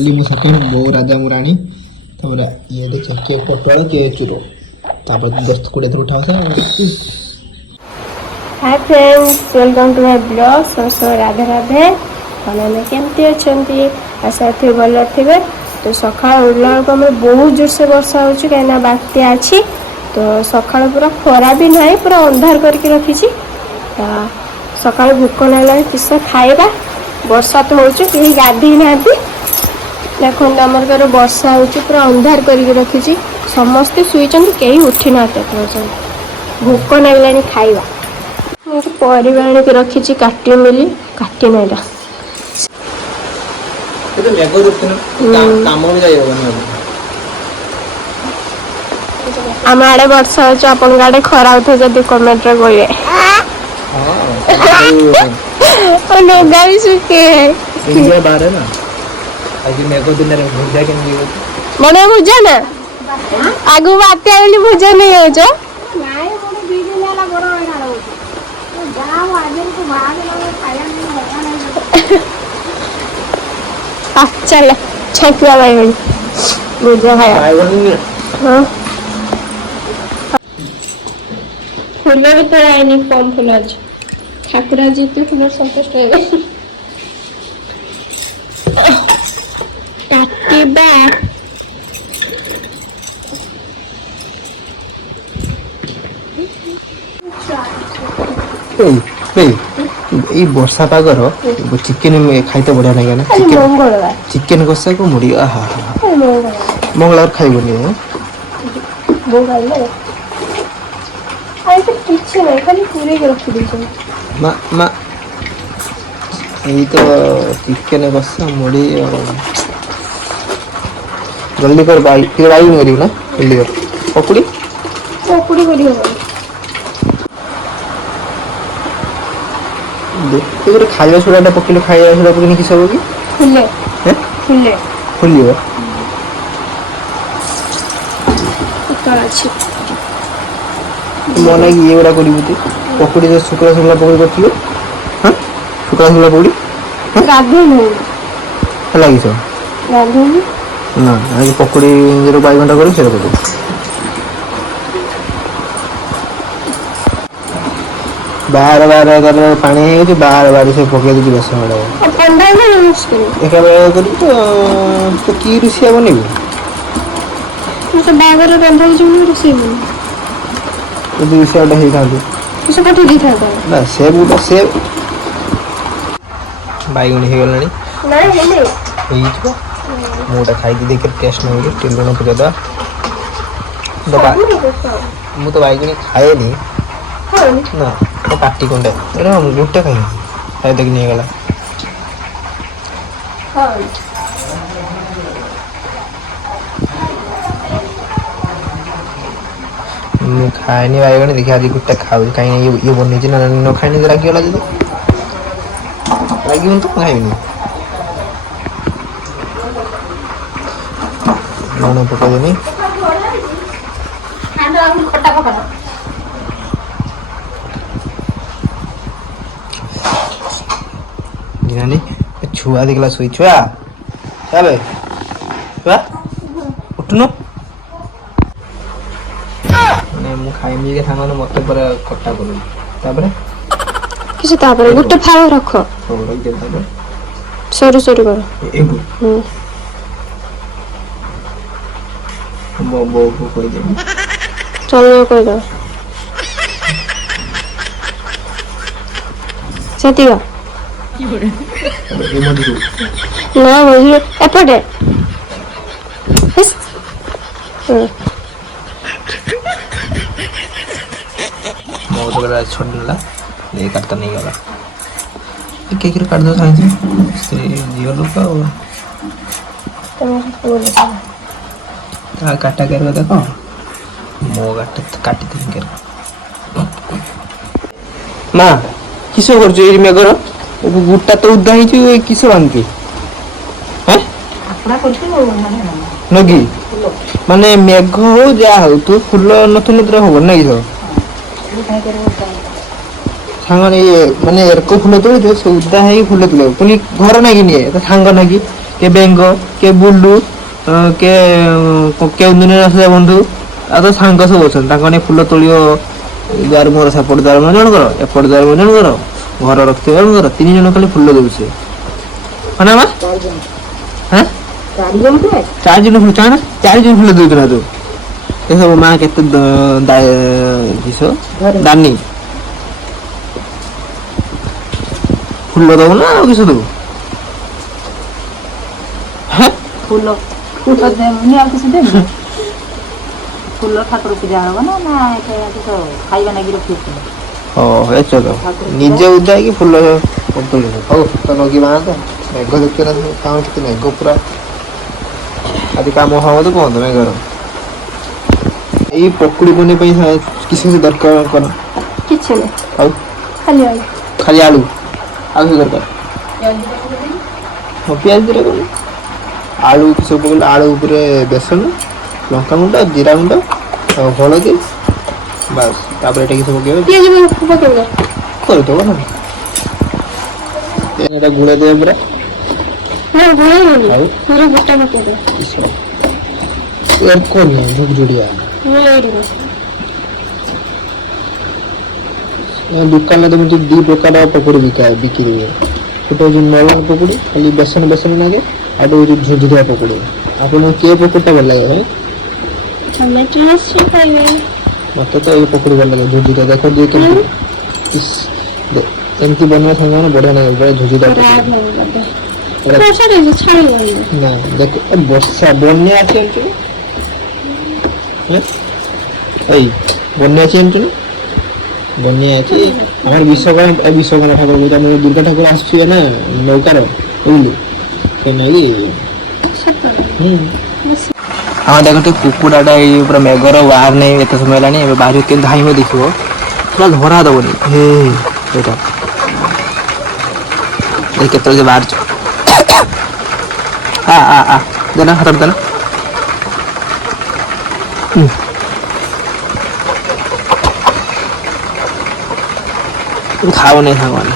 मो सेकेंड बो राजा मुराणी तमरा ये देखिए के पटवाल के चुरो तापर 10 20 थर उठाओ से hi friends welcome to my blog so Radhe Radhe मैंने केमती अच्छी आशा थे भल थे तो सका उठला को हमें बहुत जोर से वर्षा हो कहीं बात्या अच्छी तो सका पूरा खरा भी ना पूरा अंधार करके रखी सका भोक लगे किस खाଇବା वर्षा तो हो गाधे ना देखो आमर घर वर्षा हो पूरा अंधार करके रखी समस्ते शुईचंद कहीं उठी ना भोक लगे खाଇବା परिवार आने रखी काटी मिली काटी नाइला तो मेघो रुकन काम में जाय होबनी आम आड़े वर्षा हो आपन आड़े खरा हो जदि कमेंट रे कहिए हां नो गाइस के इंडिया बाहर है ना आज मेघो दिन रे भुजा के नहीं मने भुजा ना आगु बाते आइली भुजा नहीं हो जो नाय मोर बीडी नेला बड़ होइना रहउछ जाओ आजे तो भाग लगे खाया नहीं होता नहीं चल छकुआ भाई भुजा खाया हां फूल भी तो आईनी कम फूल आज ठाकुरा जी तो फूल संतुष्ट हो काटिबा এই বর্ষা পাগর চিকেন খাইতে বড়িয়া লাগে না চিকেন কষা কো মুড়ি আহা মঙ্গলবার খাইবনি মা মা এই তো চিকেন কষা মুড়ি জলদি কর ভাই ফির ভাই মেরি না জলদি কর পকুড়ি পকুড়ি করি হবে এগুলো খাইবা সোডাটা পকিলে খাইবা সোডা পকিলে কি সব কি ফুলে হ্যাঁ ফুলে ফুলিব উত্তর আছে মনে কি এগুলা করিবি তুই পকুড়ি যে শুকলা শুকলা পকুড়ি করছিল হ্যাঁ শুকলা শুকলা পকুড়ি রাধে নেই লাগিছ রাধে না আগে পকুড়ি যেটা বাইগনটা করি সেটা করি बाहर बाहर अगर पानी है बाहर बाहर से पके दी बस हड़ा पंडा ना मुश्किल एका बेला करी तो की रुसिया बनेबो तो बागर रंधा जुनी रोसे बन तो रुसिया डे ही खादो तो सब पठो दी था ना सेब बाइगन हे गलानी ना हेले एई छ मोटा खाई दी देख टेस्ट नहीं होगी टेंडर न पके दा बाबा मु तो बाइगन खाए नहीं ना तो काटी कोंडे एरा हम गुट्टा खाई खाई देख नहीं गला हां मु खाए नहीं बाइगन देखि आज गुट्टा खाऊ काई ये बन्नी ज ना न खाई नहीं लागी गला जदी लागी तो खाई नहीं लूण पका देनी खाना खट्टा पका जानी छुआ देखला सोई छुआ चले छुआ उठनो ने मु खाइमी के थाना मते पर कट्टा करू तापरे किसे तापरे गुट्टे फाव रखो तो रख दे तापरे सरू सरू करो एगु बो को कोई दे चलो कोई दो सतीवा ये मधुर ना मजूर एपटे बहुत बड़ा छोड़ला ये काटता नहीं गला के काट दो साइज से जियो लोग का काटा कर देखो मो काटी दिन कर मां किसो कर जो में करो गुट्टा तो उद्दा ही जो किसो बांधती हैं अपना करके नगी माने मेघ हो जा हो तू फुल नथुन तर हो नहीं तो सांग ये माने एरको फुल तो जो उद्दा है फुल तुले पुनी घर ना कि नहीं तो सांग ना कि କେ ବେଙ୍ଗ କେ ବୁଲୁ କେ କେଉଁଦିନ ଆସିଲା ବନ୍ଧୁ ଆଉ ତ ସାଙ୍ଗ ସବୁ ଅଛନ୍ତି ତାଙ୍କ ମାନେ ଫୁଲ ତୋଳିବ ଦ୍ୱାର ମୋର ସେପଟ ଦ୍ୱାର ମୋର ଜଣଙ୍କର ଏପଟ ଦ୍ୱାର ମୋର ଜଣଙ୍କର ଘର ରଖିଥିବ ଜଣଙ୍କର 3 ଜଣ ଖାଲି ଫୁଲ ଦେଉଛି ହଁ ନା ମା ହଁ 4 ଜଣ ଫୁଲ 4 ଜଣ ଫୁଲ ଦେଉଛୁ ନା ତୁ ଏସବୁ ମା କେତେ କିସ ଦାନୀ ଫୁଲ ଦବୁ ନା ଆଉ କିସ ଦବୁ ଫୁଲ ଦେବୁନି ଆଉ କିଛି ଦେବୁ ଫୁଲ ଠାକୁର ପୂଜା ହବ ନା ନା ଖାଇବା ନାଗି ରଖିଛୁ ଚଲ ନିଜେ ଉଜାଇକି ଫୁଲ ତୋଳିବ ହଉ ତ ଲଗିବା ତ ମେଘ ଦେଖିବ ନା କାମ କେତେ ମେଘ ପୁରା ଆଜି କାମ ହବ ତ କୁହନ୍ତୁ ମେଘର ଏଇ ପକୁଡ଼ି ବନେଇବା ପାଇଁ କିଛି କିଛି ଦରକାର କର କିଛି ନାହିଁ ଆଉ ଖାଲି ଆଳୁ ଖାଲି ଆଳୁ ଆଉ କିଛି ଦରକାର ହଁ ପିଆଜ ଦିରେ କଣ ଆଳୁ ସବୁ ପକେଇଲେ ଆଳୁ ଉପରେ ବେସନ ଲଙ୍କାଗୁଣ୍ଡ ଜିରା ଗୁଣ୍ଡ ଆଉ ହଳଦୀ ବାସ୍ ତାପରେ ଏଟା କିଛି ପକେଇବେ ପିଆଜ ପକେଇବ କରିଦେବ ନା ଏଟା ଗୁଳେଇ ଦେବେ ପୁରା ନା ଗୋଳେଇବନି ଆଉ ପୁରା ଗୋଟା ପକେଇବ କରୁନି ଝୁଡ଼ଝୁଡ଼ିଆ ଦୋକାନରେ ତ ଏମିତି 2 ପ୍ରକାର ପକୁଡ଼ି ବିକିଦେବେ ଗୋଟେ ହେଉଛି ନରମ ପକୁଡ଼ି ଖାଲି ବେସନ ଲାଗେ ଆଉ ଗୋଟେ ହେଉଛି ଝୁଡ଼ଝୁଡ଼ିଆ ପକୁଡ଼ି ଆପଣଙ୍କୁ କିଏ ପକୁଡ଼ିଟା ଭଲ ଲାଗେ ଭାଇ ମତେ ତ ଏଇ ପକୁଡ଼ି ଭଲ ଲାଗେ ଝୁଡ଼ଝୁଡ଼ିଆ ଦେଖ କେମିତି ଏମିତି ବନେଇବା ସାଙ୍ଗମାନେ ବଢ଼ିଆ ଲାଗେ ପୁରା ଝୁଡ଼ଝୁଡ଼ିଆ ନା ଦେଖ ବର୍ଷା ବନ୍ୟା ଅଛି ଜାଣିଛୁ ଏଇ ବନ୍ୟା ଅଛି ଜାଣିଛୁ ନା ବନ୍ୟା ଅଛି ଆମର ବିଶ୍ୱକର୍ମା ଠାକୁର କହୁଛି ଆମର ଦୁର୍ଗା ଠାକୁର ଆସୁଥିବେ ନା ନୌକାର ବୁଝିଲୁ ସେ ନାଗି ହଁ ଦେଖ ଟିକେ କୁକୁଡ଼ାଟା ଏଇ ପୁରା ମେଘର ବାହାର ନାହିଁ ଏତେ ସମୟ ହେଲାଣି ଏବେ ବାହାରି କେମିତି ଧାଇଁବ ଦେଖିବ ପୁରା ଧରା ଦେବନି ଏଇଟା କେତେବେଳେ ଯେ ବାହାରିଛ ଦେନା ହାତ ଦେନା ଖାଉନି ସାଙ୍ଗମାନେ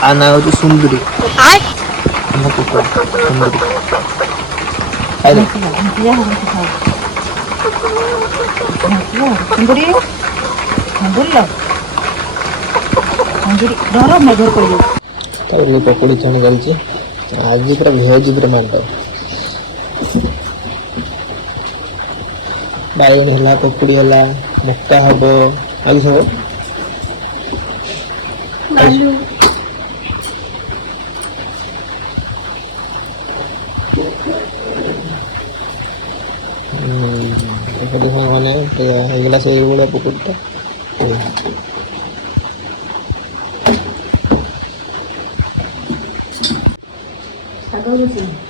ଆ ନା ହଉଛି ସୁନ୍ଦରୀ ଆମ କୁକୁଡ଼ା ସୁନ୍ଦରୀ ତାପରେ ପକୁଡ଼ି ଛାଣି ଚାଲିଛି ଆଜି ପୁରା ଭେଜ ପୁରା ମାଣ୍ଡ ବାଇଗଣ ହେଲା ପକୁଡ଼ି ହେଲା ମକା ହବ ଆଉ କିଛି ହବ ମାନେ ହେଇଗଲା ସେଇଭଳିଆ ପକୁଡ଼ିଟା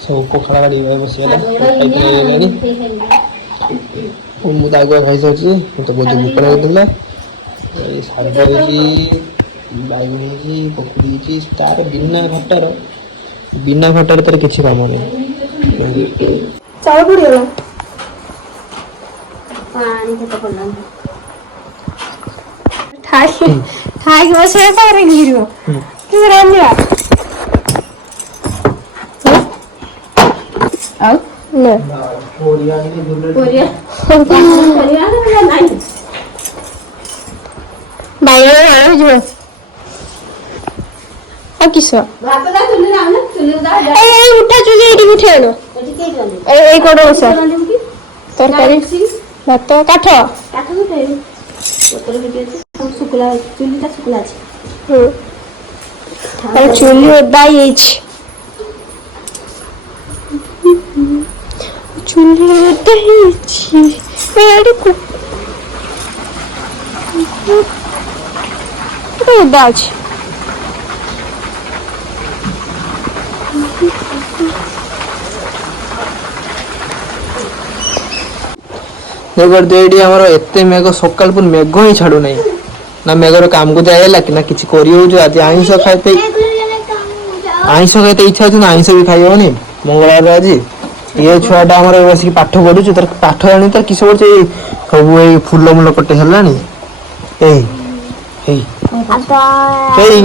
ସବୁ ପଖାଳ ଗାଡ଼ି ବସିଗଲା ହେଇଗଲାଣି ମୁଁ ତ ଆଗୁଆ ଖାଇସାରିଛି ମୋତେ ବହୁତ ଭୋକ ଲାଗୁଥିଲା ଏଇ ଶାଗ ହେଇଛି ବାଇଗଣ ହେଇଛି ପକୁଡ଼ି ହେଇଛି ତାର ବିନା ଘଟାରେ ତାର କିଛି କାମ ନାହିଁ ଚାଉଳ ପଡ଼ିଗଲା ଠାଇକି ବସେଇବା ପାଖରେ ଘିରିବ ରାନ୍ଧିବା ଆଉ ବାଇଗଣ ହେଇଯିବ ଆଉ କିସ ଏଇ ଉଠା ଚୁଲି ଏଇଠିକି ଉଠେଇ ଆଣ ଏଇ କଡ଼ ବସା ତରକାରୀ ଭାତ କାଠ ଚୁଲି ଓଦା ହେଇଯାଇଛି ଚୁଲି ଓଦା ହେଇଛି ଓଦା ଅଛି ଏଇଠି ଆମର ଏତେ ମେଘ ସକାଳ ପୁଣି ମେଘ ହିଁ ଛାଡୁନାହିଁ ନା ମେଘର କାମକୁ ଯାଇ ହେଲା କି ନା କିଛି କରି ହଉଛି ଆଜି ଆଇଁଷ ଖାଇତେ ଇଚ୍ଛା ଅଛି ନା ଆଇଁଷ ବି ଖାଇ ହବନି ମଙ୍ଗଳବାର ଆଜି ଇଏ ଛୁଆଟା ଆମର ବସିକି ପାଠ ପଢୁଛୁ, ତାର ପାଠ ଜାଣି ତାର କିସ କରୁଛି, ସବୁ ଏଇ ଫୁଲ ମୁଲ କଟେ ହେଲାଣି। ଏଇ ଏଇ ଏଇ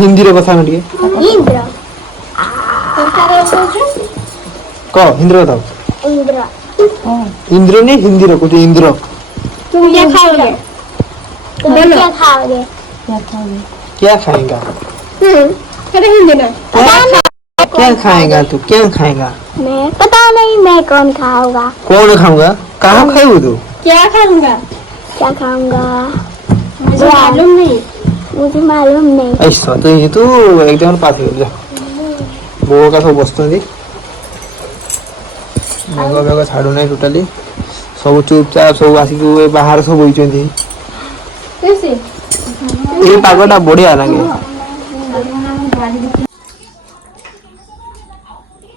ହିନ୍ଦୀରେ କଥା ଆମେ ଟିକେ କହ, ହିନ୍ଦୀରେ କଥା इंद्र नहीं हिंदी रखो तो इंद्र। तुम क्या खाओगे? क्या खाओगे? क्या खाएगा? अरे हिंदी ना क्या खाएगा तू? क्या खाएगा? मैं पता नहीं, मैं कौन खाऊंगा? कौन खाऊंगा? कहाँ खाएगा तू? क्या खाऊंगा? क्या खाऊंगा? मुझे मालूम नहीं, मुझे मालूम नहीं। ऐसा तो ये तो एकदम पास हो जा वो का सब वस्तु दी मेघ बेग छाड़ू ना टोटाली सब चुपचाप सब आसिक बाहर सब होइचंदी। ये पागटा बढ़िया लगे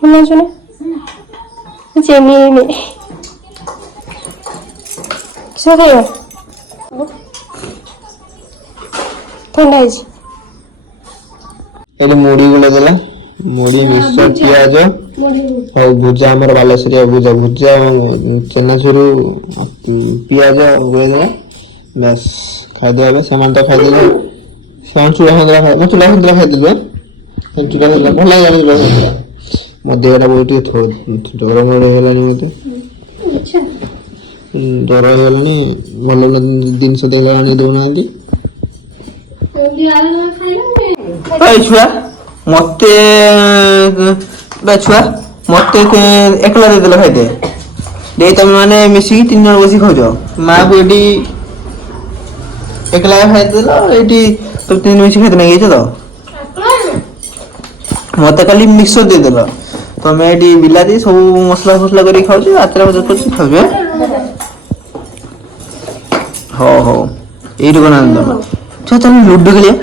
ना सुनो जेमी में किसा खायो ठंडा है जी एले मुड़ी गुले देला मुड़ी मिक्सचर पियाज और भुजा हमर बालेश्वरिया भुजा भुजा चेनाचुरू पियाज गुले देला बस खाई देबे सामान तो खाई देला सामान चूड़ा हंदरा खाई चूड़ा हंदरा खाई देला चूड़ा हंदरा भला लागे चूड़ा हंदरा मो देहटा बहुत ज्वर मोड़ हेलानी मते अच्छा ज्वर हेलानी भल भल जिनस देला आनी दउना दी ओइ छुआ मते बे छुआ मते एकला दे देला खाई दे तमे माने मिसी 3 जण बसी खाउ जाओ मां को एडी एकला खाई देला एडी तो 3 मिसी खाई देना गेछ तो मते खाली मिक्सर दे देला तमे एडी बिलाती सब मसला मसला करी खाउ छी आत्रा बजे कर खाउ बे हो हो एडी बना दो चल लूडो खेलिए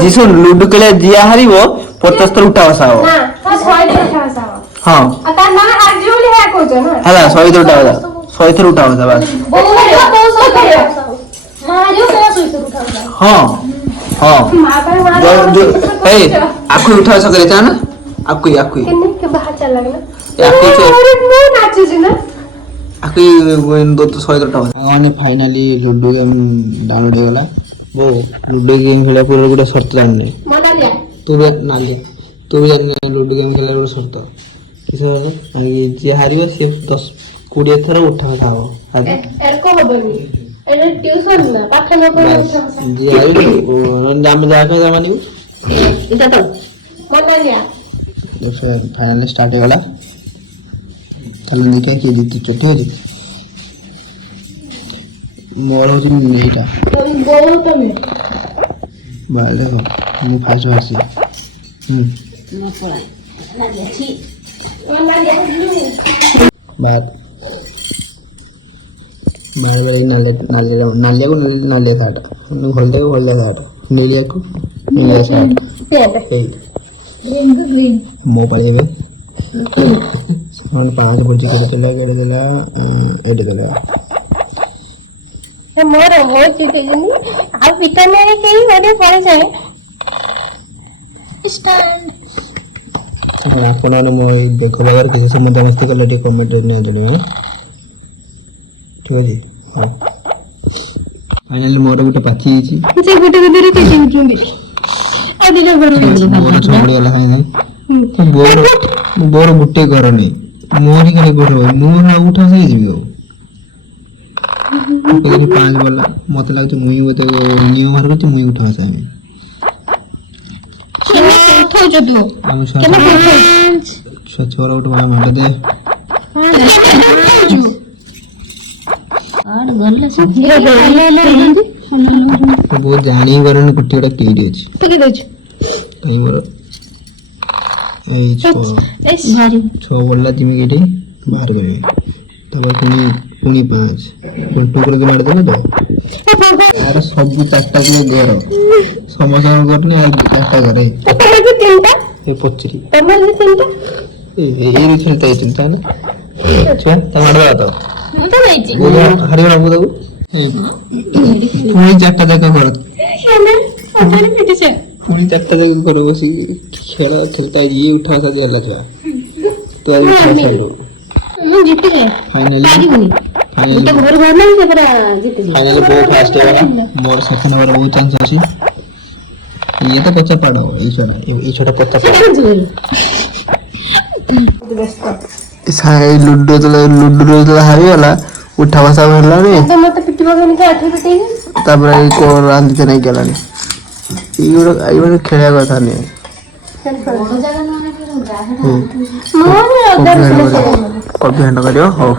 जिसो लूडो खेले जिया हारिबो 75 उठा बसाओ ना तो 100 उठा बसाओ हां अता माने आजूली है को जो ना हला 100 उठा बसा 100 उठा बसा बस बोलो तो 100 खायो माजो 100 उठा बसाओ हां हां मां पर मां जो ए आखु उठा बसा करे जा ना आखु किन्ने के बाहर चल लगना आखु अरे नो नाचे जी ना आखु दो तो 100 उठा बसा माने फाइनली लूडो गेम डाउनलोड हो गला वो लूडो गेम खेला पूरा गोटे शर्त जानने मना लिया तू भी ना लिया तू भी जानने लूडो गेम खेला गोटे शर्त किस जे हारिबो से 10-20 थर उठा खाओ एरको हबनी एने ट्यूशन ना पाठ न पढ जे हारिबो नाम जाके जमानी इता तो मना लिया तो फिर फाइनल स्टार्ट हो गला चल देखिए कि जीती चोटी हो जी मोर हो जी एटा कोई बोलो तमे बाल देखो मु फास्ट होसी मना लिया बात बाल वाली नाले को नाले साटा हल्दे को हल्दा साटा नीलिया को नीलिया साटा ए ग्रीन मोबाइल में साउंड 5 बजे के चला एड देला मोर हो चुके जनी आ विटामिन के बड़े पड़े जाए स्टैंड आपने मो देखो अगर किसी से मजा मस्ती कर ले कमेंट करने जने ठीक है जी हां फाइनली मोर गुटे पाची छी से गुटे गुटे के क्यों भी आ दिलो बड़ मोर छोड़ वाला है ना बोर गुटे घर नहीं मोरी के घर मोर उठा से जीव पहले 5 वाला मत लाग मुई बोते नियम मार को मुई उठा से उठो जो तू हम केना उठो छोरा उठ वाला मार दे आड़ गल्ले से वो जानी वरन कुटियोटा केडी अछि तो के दछ कहीं मोर ए भारी 6 बोलला जिमी केडी बाहर करे तब पुनी 5 टुकड़ के मार देना तो यार सब चारटा के घर समस्या करनी आ चारटा घरे तमे के तीनटा ए पोचरी तमे के तीनटा ए खेलता है चिंता ना अच्छा तमाड़ बात तो नहीं जी हरि बाबू दाऊ पुनी चारटा जगह घर केना अचानक पिटे से पुनी चारटा जगह घर बसी ଖେଳ ଖେଳତା ଇଏ ଉଠା ବସା ହେଲା ଛୁଆ ତୁ ଆଜି ଉଠା ବସା ମୁଁ ଜିତିଲି ଫାଇନାଲି ପାରିବୁନି ଫାଇନାଲି ଘରୁ ବାହାରିଲା ସେ ପୁରା ଜିତିଲି ଫାଇନାଲି ବୋ ଫାଷ୍ଟ ହେଇଗଲା ମୋର ସେକେଣ୍ଡ ହବାର ବହୁତ ଚାନ୍ସ ଅଛି ଇଏ ତ ପଚା ପାଡ଼ ଏଇ ଛୁଆଟା ପଚା ପାଡ଼ ଲୁଡୁ ଯେତେବେଳେ ହାରିଗଲା ଉଠା ବସା ହେଲାଣି ମତେ ପିଟି ପକେଇନି ଆଠି ପିଟେଇ ତାପରେ ଏଇ କୋ ରାନ୍ଧିତେ ନେଇ ଗଲାଣି ଏଇଗୁଡ଼ା ଖେଳିବା କଥା ନୁହେଁ ମୁଁ କପି ହାଣ୍ଡ କରିବ ହଉ